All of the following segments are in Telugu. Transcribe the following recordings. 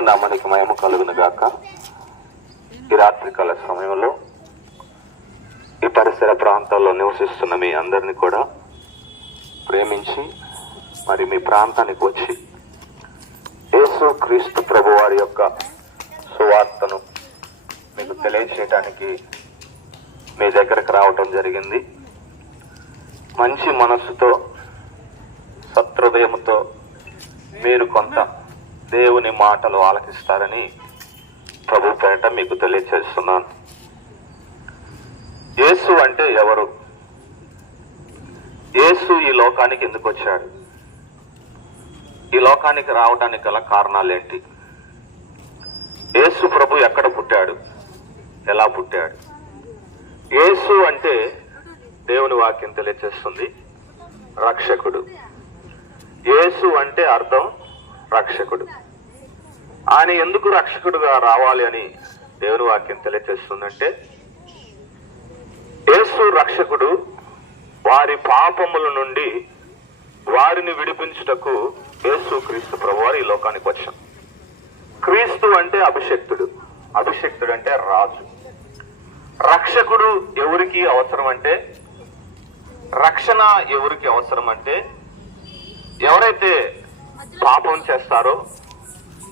దేవుని నామానికి మహిమ కలుగును గాక ఈ రాత్రికాల సమయంలో ఈ పరిసర ప్రాంతాల్లో నివసిస్తున్న మీ అందరిని కూడా ప్రేమించి మరి మీ ప్రాంతానికి వచ్చి యేసు క్రీస్తు ప్రభు వారి యొక్క సువార్తను మీకు తెలియచేయటానికి మీ దగ్గరకు రావటం జరిగింది. మంచి మనస్సుతో సత్హృదయంతో మీరు కొంత దేవుని మాటలు ఆలకిస్తారని ప్రభు పేట మీకు తెలియచేస్తున్నాను. యేసు అంటే ఎవరు? యేసు ఈ లోకానికి ఎందుకు వచ్చాడు? ఈ లోకానికి రావడానికి గల కారణాలేంటి యేసు ప్రభు ఎక్కడ పుట్టాడు? ఎలా పుట్టాడు? యేసు అంటే దేవుని వాక్యం తెలియచేస్తుంది. రక్షకుడు. యేసు అంటే అర్థం రక్షకుడు. ఆయన ఎందుకు రక్షకుడుగా రావాలి అని దేవుని వాక్యం తెలియచేస్తుందంటే యేసు రక్షకుడు వారి పాపముల నుండి వారిని విడిపించుటకు యేసు క్రీస్తు ప్రభువారు ఈ లోకానికి వచ్చాం క్రీస్తు అంటే అభిషక్తుడు. అభిషక్తుడు అంటే రాజు. రక్షకుడు ఎవరికి అవసరం అంటే రక్షణ ఎవరికి అవసరం అంటే ఎవరైతే పాపం చేస్తారో?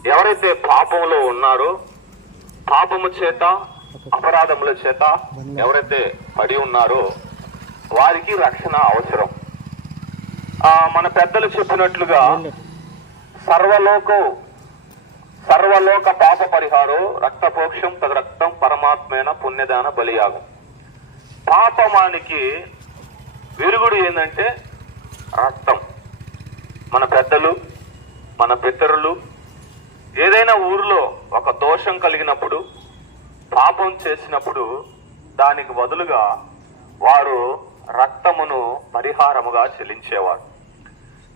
ఎవరైతే పాపంలో ఉన్నారో పాపము చేత అపరాధముల చేత ఎవరైతే పడి ఉన్నారో వారికి రక్షణ అవసరం. మన పెద్దలు చెప్పినట్లుగా సర్వలోకం సర్వలోక పాప పరిహారం రక్తపోక్షం తద రక్తం పరమాత్మైన పుణ్యదాన బలియాగం. పాపమానికి విరుగుడు ఏంటంటే రక్తం. మన పెద్దలు మన పితరులు ఏదైనా ఊరిలో ఒక దోషం కలిగినప్పుడు పాపం చేసినప్పుడు దానికి బదులుగా వారు రక్తమును పరిహారముగా చెల్లించేవారు.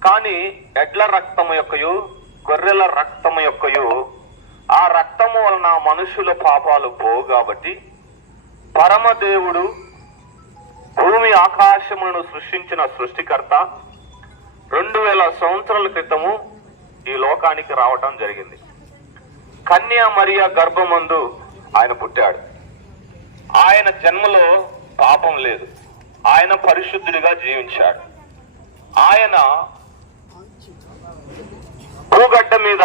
కానీ ఎడ్ల రక్తము యొక్కయు గొర్రెల రక్తము యొక్కయు ఆ రక్తము వలన మనుషుల పాపాలు పోవు కాబట్టి పరమదేవుడు భూమి ఆకాశములను సృష్టించిన సృష్టికర్త. రెండు వేల సంవత్సరాల క్రితము ఈ లోకానికి రావటం జరిగింది. కన్యా మరియా గర్భమందు ఆయన పుట్టాడు. ఆయన జన్మలో పాపం లేదు. ఆయన పరిశుద్ధుడిగా జీవించాడు. ఆయన భూగడ్డ మీద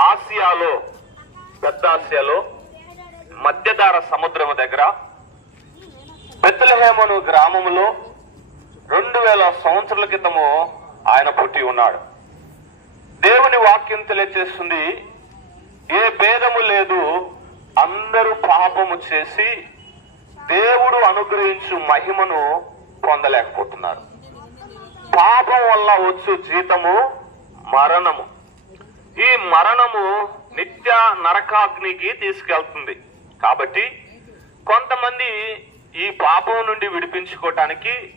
ఆసియాలో పెద్ద ఆసియాలో మధ్యధార సముద్రం దగ్గర బెత్తలహేమను గ్రామములో రెండు వేల సంవత్సరాల క్రితము ఆయన పుట్టి ఉన్నాడు. దేవుని వాక్యం తెలియజేస్తుంది ఏ భేదము లేదు. అందరూ పాపము చేసి దేవుడు అనుగ్రహించు మహిమను పొందలేకపోతున్నారు. పాపం వల్ల వచ్చు జీతము మరణము. ఈ మరణము నిత్య నరకాగ్నికి తీసుకెళ్తుంది. కాబట్టి కొంతమంది ఈ పాపం నుండి విడిపించుకోవటానికి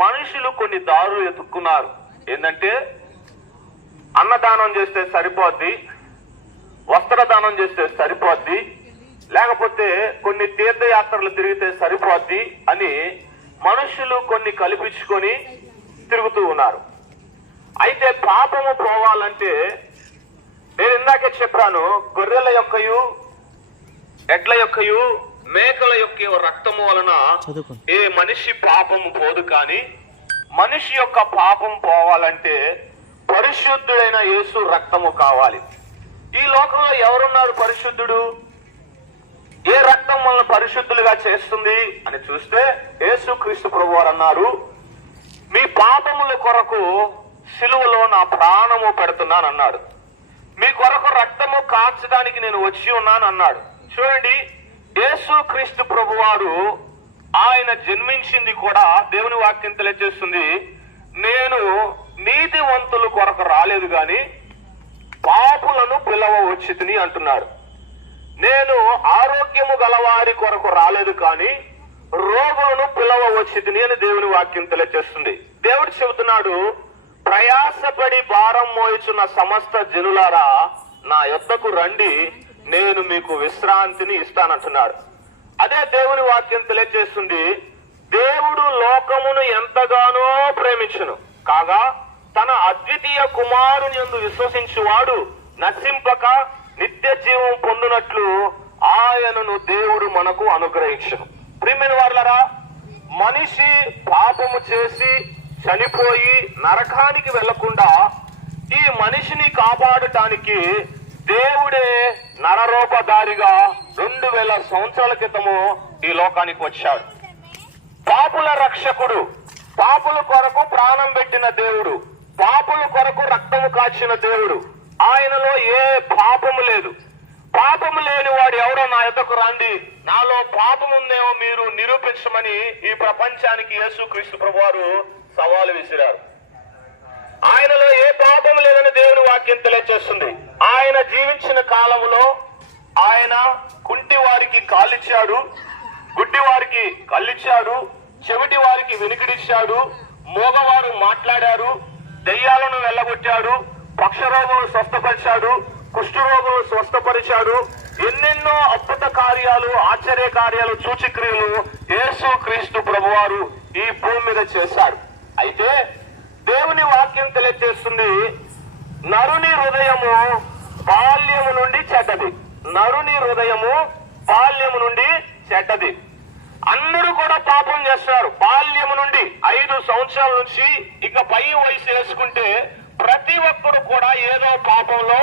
మనుషులు కొన్ని దారులు ఎతుక్కున్నారు ఏంటంటే అన్నదానం చేస్తే సరిపోద్ది వస్త్రదానం చేస్తే సరిపోద్ది లేకపోతే కొన్ని తీర్థయాత్రలు తిరిగితే సరిపోద్ది అని మనుషులు కొన్ని కల్పించుకొని తిరుగుతూ ఉన్నారు. అయితే పాపము పోవాలంటే నేను ఇందాకే చెప్పాను గొర్రెల యొక్కయు ఎడ్ల యొక్కయు మేకల యొక్క రక్తము వలన ఏ మనిషి పాపము పోదు కానీ మనిషి యొక్క పాపం పోవాలంటే పరిశుద్ధుడైన యేసు రక్తము కావాలి. ఈ లోకంలో ఎవరున్నారు పరిశుద్ధుడు? ఏ రక్తం మనల్ని పరిశుద్ధులుగా చేస్తుంది అని చూస్తే యేసు క్రీస్తు ప్రభు వారు అన్నారు మీ పాపముల కొరకు సిలువలో నా ప్రాణము పెడుతున్నాను అన్నాడు మీ కొరకు రక్తము కాల్చడానికి నేను వచ్చి ఉన్నాను అన్నాడు చూడండి యేసు క్రీస్తు ప్రభువారు ఆయన జన్మించింది కూడా దేవుని వాక్యం తెలియజేస్తుంది నేను నీతివంతుల కొరకు రాలేదు గాని పాపులను పిలవ వచ్చితిని అంటున్నాడు. నేను ఆరోగ్యము గలవారి కొరకు రాలేదు కానీ రోగులను పిలవ వచ్చితిని అని దేవుని వాక్యం తెలియచేస్తుంది. దేవుడు చెబుతున్నాడు ప్రయాసపడి భారం మోయిచున్న సమస్త జనులారా నా యొద్దకు రండి నేను మీకు విశ్రాంతిని ఇస్తానంటున్నాడు. అదే దేవుని వాక్యం తెలియజేస్తుంది దేవుడు లోకమును ఎంతగానో ప్రేమించును. కాగా తన అద్వితీయ కుమారుని యందు విశ్వసించువాడు నశింపక జీవం పొందినట్లు ఆయనను దేవుడు మనకు అనుగ్రహించను. ప్రిమిన వాళ్ళరా మనిషి పాపము చేసి చనిపోయి నరకానికి వెళ్ళకుండా ఈ మనిషిని కాపాడటానికి దేవుడే నరరూపధారిగా రెండు వేల సంవత్సరాల క్రితము ఈ లోకానికి వచ్చాడు. పాపుల రక్షకుడు పాపుల కొరకు ప్రాణం పెట్టిన దేవుడు పాపుల కొరకు రక్తము కాచిన దేవుడు. ఆయనలో ఏ పాపము లేదు. పాపము లేని వాడు ఎవరో నా యొద్దకు రండి. నాలో పాపం ఉందేమో మీరు నిరూపించమని ఈ ప్రపంచానికి యేసుక్రీస్తు ప్రభువారు సవాలు విసిరారు. ఆయనలో ఏ పాపం లేదని దేవుని వాక్యం తెలియజేస్తుంది ఆయన జీవించిన కాలంలో ఆయన కుంటి వారికి కాలిచ్చాడు గుడ్డి వారికి కళ్ళిచ్చాడు చెవిటి వారికి వెనుకడిచ్చాడు మోగవారు మాట్లాడారు దెయ్యాలను వెళ్ళగొట్టాడు పక్షరోగులు స్వస్థపరిచాడు కుష్ఠరోగులు స్వస్థపరిచాడు. ఎన్నెన్నో అద్భుత కార్యాలు ఆశ్చర్య కార్యాలు సూచిక్రియలు యేసు క్రీస్తు ప్రభువారు ఈ భూమి మీద చేశాడు అయితే దేవుని వాక్యం తెలియజేస్తుంది నరుని హృదయము బాల్యము నుండి చెడ్డది. నరుని హృదయము బాల్యము నుండి చెడ్డది. అందరూ కూడా పాపం చేస్తారు సంవత్సరాల నుంచి ఇక పై వయసు వేసుకుంటే ప్రతి ఒక్కరు కూడా ఏదో పాపంలో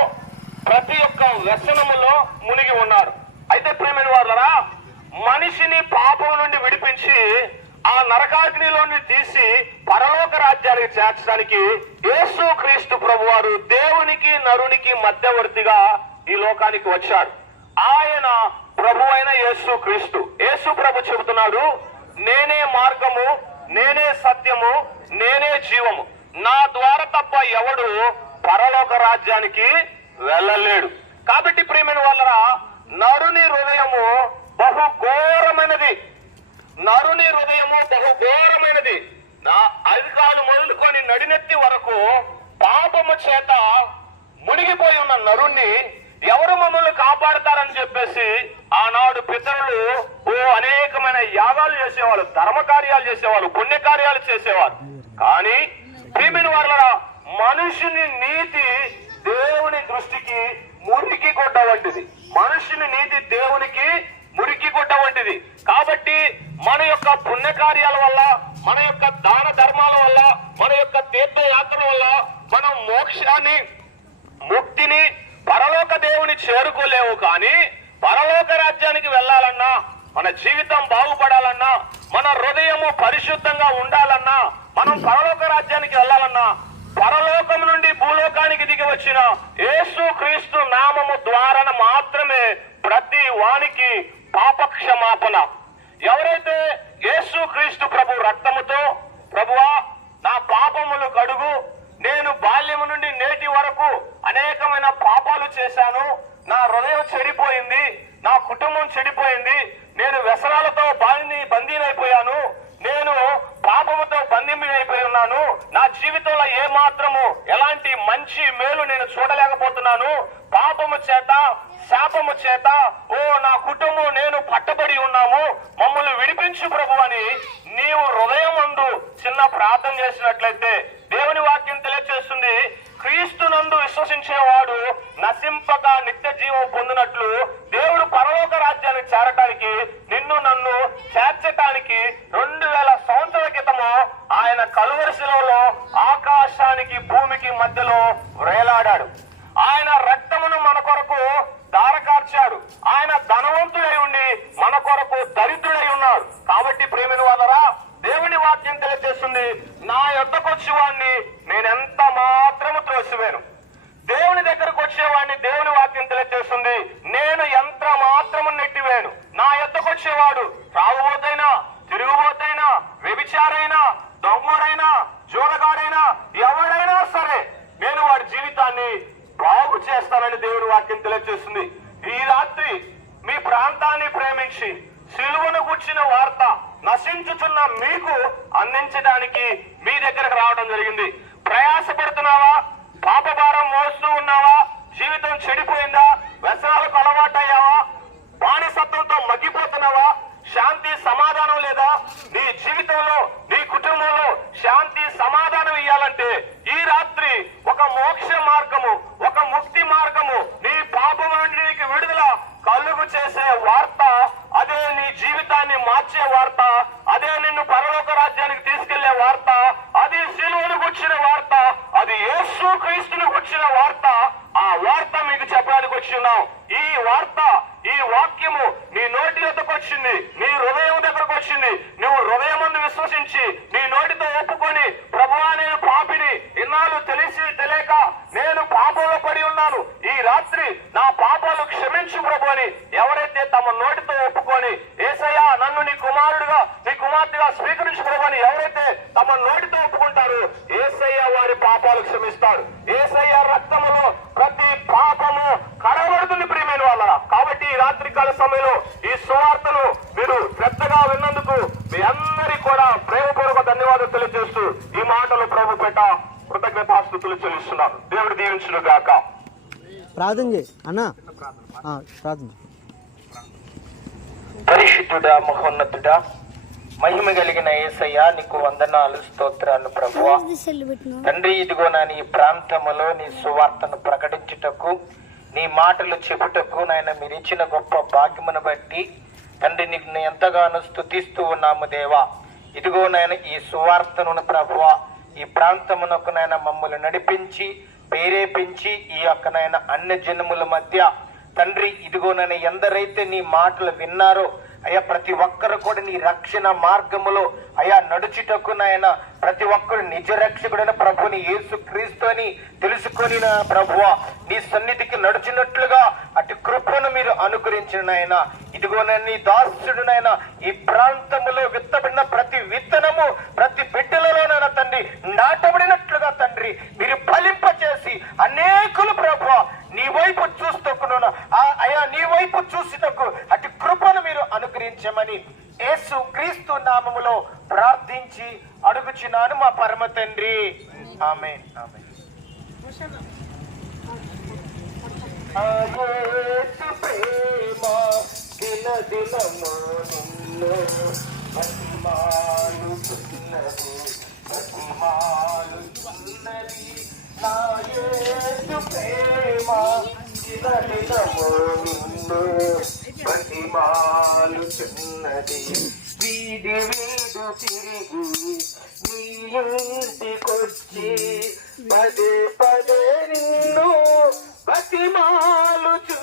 ప్రతి ఒక్క వ్యసనములో మునిగి ఉన్నారు. అయితే ప్రేమైన వాళ్ళరా మనిషిని పాపం నుండి విడిపించి ఆ నరకాగ్నిలోని తీసి పరలోక రాజ్యానికి చేర్చడానికి యేసు క్రీస్తు ప్రభువారు దేవునికి నరునికి మధ్యవర్తిగా ఈ లోకానికి వచ్చాడు ఆయన ప్రభు అయిన యేసు క్రీస్తు. యేసు ప్రభు చెబుతున్నాడు నేనే మార్గము నేనే సత్యము నేనే జీవము. నా ద్వారా తప్ప ఎవడు పరలోక రాజ్యానికి వెళ్ళలేడు. కాబట్టి ప్రియమైన వాళ్ళరా నరుని హృదయము బహు ఘోరమైనది నరుని హృదయము బహు ఘోరమైనది నా అధికాలు మొదలుకొని నడినెత్తి వరకు పాపము చేత మునిగిపోయి ఉన్న నరుణ్ణి ఎవరు మమ్మల్ని కాపాడతారని చెప్పేసి ఆనాడు పితరులు ఓ అనేకమైన యాగాలు చేసేవాళ్ళు ధర్మ కార్యాలు చేసేవాళ్ళు పుణ్య కార్యాలు చేసేవారు. కానీ ప్రియమైన వాళ్ళ మనుషుని నీతి దేవుని దృష్టికి మురికి గుడ్డ వంటిది. మనుషుని నీతి దేవునికి మురికి గుడ్డ వంటిది. కాబట్టి మన యొక్క పుణ్యకార్యాల వల్ల మన యొక్క దాన ధర్మాల వల్ల మన యొక్క తీర్థయాత్రల వల్ల మనం మోక్షాన్ని ముక్తిని పరలోక దేవుని చేరుకోలేవు కానీ పరలోక రాజ్యానికి వెళ్ళాలన్నా మన జీవితం బాగుపడాలన్నా మన హృదయము పరిశుద్ధంగా ఉండాలన్నా మనం పరలోక రాజ్యానికి వెళ్ళాలన్నా పరలోకం నుండి భూలోకానికి దిగి వచ్చిన యేసు క్రీస్తు నామము ద్వారా మాత్రమే ప్రతి వానికి పాపక్షమాపణ. ఎవరైతే యేసు క్రీస్తు ప్రభు రక్తముతో ప్రభువా నా పాపములు కడుగు నేను బాల్యము నుండి నేటి వరకు అనేకమైన పాపాలు చేశాను. నా హృదయం చెడిపోయింది. నా కుటుంబం చెడిపోయింది. నేను వ్యసనాలతో బాని బందీనైపోయాను. నేను పాపముతో బంధింపునైపోయి ఉన్నాను. నా జీవితంలో ఏ మాత్రము ఎలాంటి మంచి మేలు నేను చూడలేకపోతున్నాను. పాపము చేత శాపము చేత ఓ నా కుటుంబం నేను పట్టబడి ఉన్నాము మమ్మల్ని విడిపించు ప్రభు అని నీవు హృదయం ముందు చిన్న ప్రార్థన చేసినట్లయితే దేవుని వాక్యం తెలియజేస్తుంది క్రీస్తునందు విశ్వసించేవాడు నశింపక నిత్య జీవం పొందినట్లు దేవుడు పరలోక రాజ్యాన్ని చేరటానికి నిన్ను నన్ను చేయటానికి రెండు వేల సంవత్సరాల క్రితము ఆయన కలువరిశిలలో ఆకాశానికి భూమికి మధ్యలో వేలాడాడు ఆయన రక్తమును మన కొరకు దారకార్చాడు ఆయన ధనవంతుడై ఉండి మన కొరకు దరిద్రుడై ఉన్నాడు కాబట్టి ప్రేమిని వాళ్ళరా దేవుని వాక్యం తెలియజేస్తుంది నా యొద్దకు వచ్చేవాడిని నేనెంత మాత్రము త్రోసివేను దేవుని దగ్గరకు వచ్చేవాడిని దేవుని వాక్యం తెలియజేస్తుంది నేను ఎంత మాత్రము నెట్టివేను నా యొద్దకు వచ్చేవాడు త్రాగుబోతైనా తిరుగుబోతైనా వ్యభిచారైనా దొంగడైనా జోలగాడైనా ఎవడైనా సరే నేను వాడి జీవితాన్ని బాగు చేస్తానని దేవుని వాక్యం తెలియజేస్తుంది. ఈ రాత్రి మీ ప్రాంతాన్ని ప్రేమించి సిలువను గుచ్చిన వార్త నశించుచున్న మీకు అందించడానికి మీ దగ్గరకు రావడం జరిగింది. ప్రయాసపడుతున్నావా? పాప భారం మోస్తూ ఉన్నావా? జీవితం చెడిపోయిందా? వ్యసనాలకు అలవాటయ్యావా? బానిసత్వంతో మగ్గిపోతున్నావా? శాంతి సమాధానం లేదా నీ జీవితంలో నీ కుటుంబంలో శాంతి సమాధానం ఇవ్వాలంటే ఈ రాత్రి ఒక మోక్ష మార్గము ఒక ముక్తి మార్గము నీ పాపం నుండి విడుదల కలుగు చేసే వార్త అదే నీ జీవితాన్ని మార్చే వార్త అదే నిన్ను పరలోక రాజ్యానికి తీసుకెళ్ళే వార్త అది శిలువును కూర్చిన వార్త అది యేసు క్రీస్తుని కూర్చిన వార్త ఆ వార్త మీకు చెప్పడానికి వచ్చి ఉన్నాం. ఈ వార్త ఈ వాక్యము నీ నోటి వద్దకు వచ్చింది ఈ సువార్తను మీరు శ్రద్ధగా విన్నందుకు మీ అందరికీ కూడా ప్రేమపూర్వక ధన్యవాదాలు తెలియజేస్తూ ఈ మాటలు ప్రభు పెట్ట కృతజ్ఞతాస్థుతులు చెల్లిస్తున్నారు దేవుడు దీవించును గాక. ప్రార్థన చేయి. అన్న. ప్రార్థన. పరిశుద్ధుడా మహోన్నతుడా మహిమ కలిగిన ఏసయ్య నీకు వందనాలు స్తోత్రాలు ప్రభువా. తండ్రి ఇదిగో నా నీ ప్రాంతములో నీ సువార్తను ప్రకటించుటకు నీ మాటలు చెబుటకు నాయన మీరు ఇచ్చిన గొప్ప భాగ్యమును బట్టి తండ్రి నీకు నేను ఎంతగానో స్థుతిస్తూ ఉన్నాము దేవా. ఇదిగో నాయన ఈ సువార్తను ప్రభువ ఈ ప్రాంతమునకు నాయన మమ్మల్ని నడిపించి ప్రేరేపించి ఈ యొక్క నాయన అన్ని జనముల మధ్య తండ్రి ఇదిగోనని ఎందరైతే నీ మాటలు విన్నారో అయ్యా ప్రతి ఒక్కరు కూడా నీ రక్షణ మార్గములో అయా నడుచుటకు నాయన ప్రతి ఒక్కరు నిజ రక్షకుడైన ప్రభుని యేసు క్రీస్తుని తెలుసుకొని నా ప్రభువ నీ సన్నిధికి నడుచున్నట్లుగా అటు కృపను మీరు అనుకరించిన నాయన నీ దాసుడు నాయన ఈ ప్రాంతములో విత్తబడిన ప్రతి విత్తనము ప్రతి బిడ్డలలోనైనా తండ్రి నాటబడినట్లుగా తండ్రి మీరు ఫలింపచేసి అనేకులు ప్రభు నీ వైపు చూస్తకును అయా నీ వైపు చూసినకు అటు కృపను మీరు అనుగ్రహించమని యేసు క్రీస్తు నామములో ప్రార్థించి అడుగుచున్నాను మా పరమ తండ్రి. ఆమె ఆమె ప్రేమ నిన్ను బతిమాలుతున్నది బతిమాలుతున్నది నా యేసు తిరిగి నీ ఇంటికొచ్చి పదే పదే నిన్ను బతిమాలుచున్నది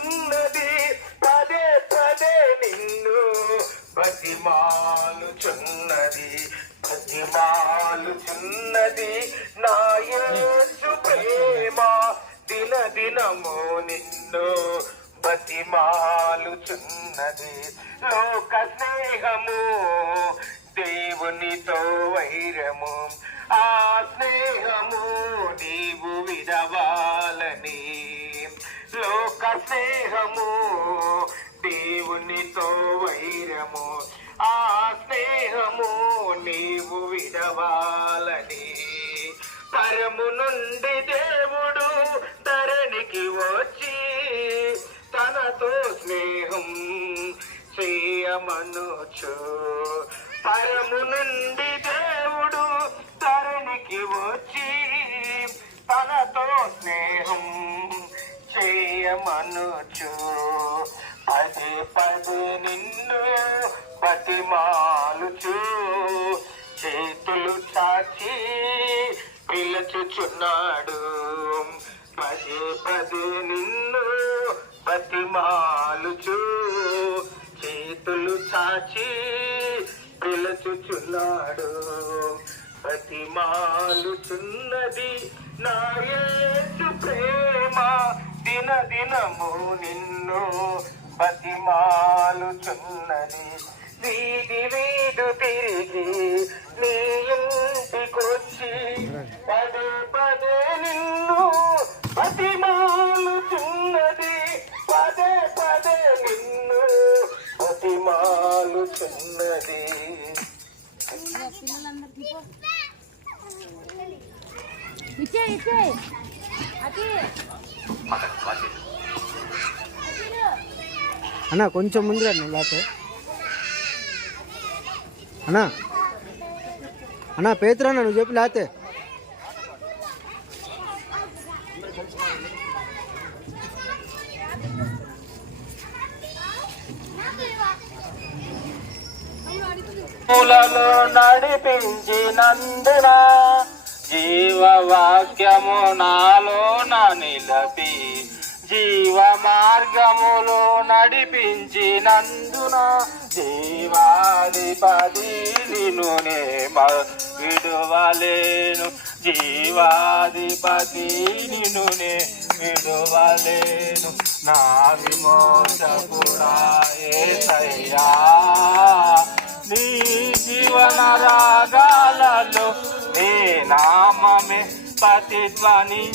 స్నేహము దేవునితో వైరము. ఆ స్నేహము నీవు విడవాలని. పరము నుండి దేవుడు ధరణికి వచ్చి తనతో స్నేహం చేయమనుచు. పరము నుండి దేవుడు ధరణికి వచ్చి తనతో స్నేహం చేయమనుచు. పదే పదే నిన్ను బతిమాలుచు. చేతులు చాచి పిలుచుచున్నాడు. పదే పదే నిన్ను బతిమాలుచు. చేతులు చాచి పిలుచుచున్నాడు. బతిమాలుచున్నది నా యేసు ప్రేమ. దిన దినము నిన్ను బతిమాలుచున్నది. వీధి వీధు తిరిగి నీ ఇంటికొచ్చి పదే పదే నిన్ను బతిమాలుచున్నది. పదే పదే నిన్ను బతిమాలుచున్నది. ఇచ్చే ఇచ్చే. అతి. అన్న కొంచెం ముందు రండి లేకపోతే అన్నా. అన్నా పేతురా నువ్వు చెప్పి లేతే. నడిపించి నందునా జీవ వాక్యము నాలో నిలపి జీవ మార్గములో నడిపించినందున జీవాధిపతి నిను నే విడువలేను. జీవాధిపతి నిను నే విడువలేను. నా విమోచకుడా నీ జీవన రాగాలలో నీ నామమే ప్రతిధ్వనించెనే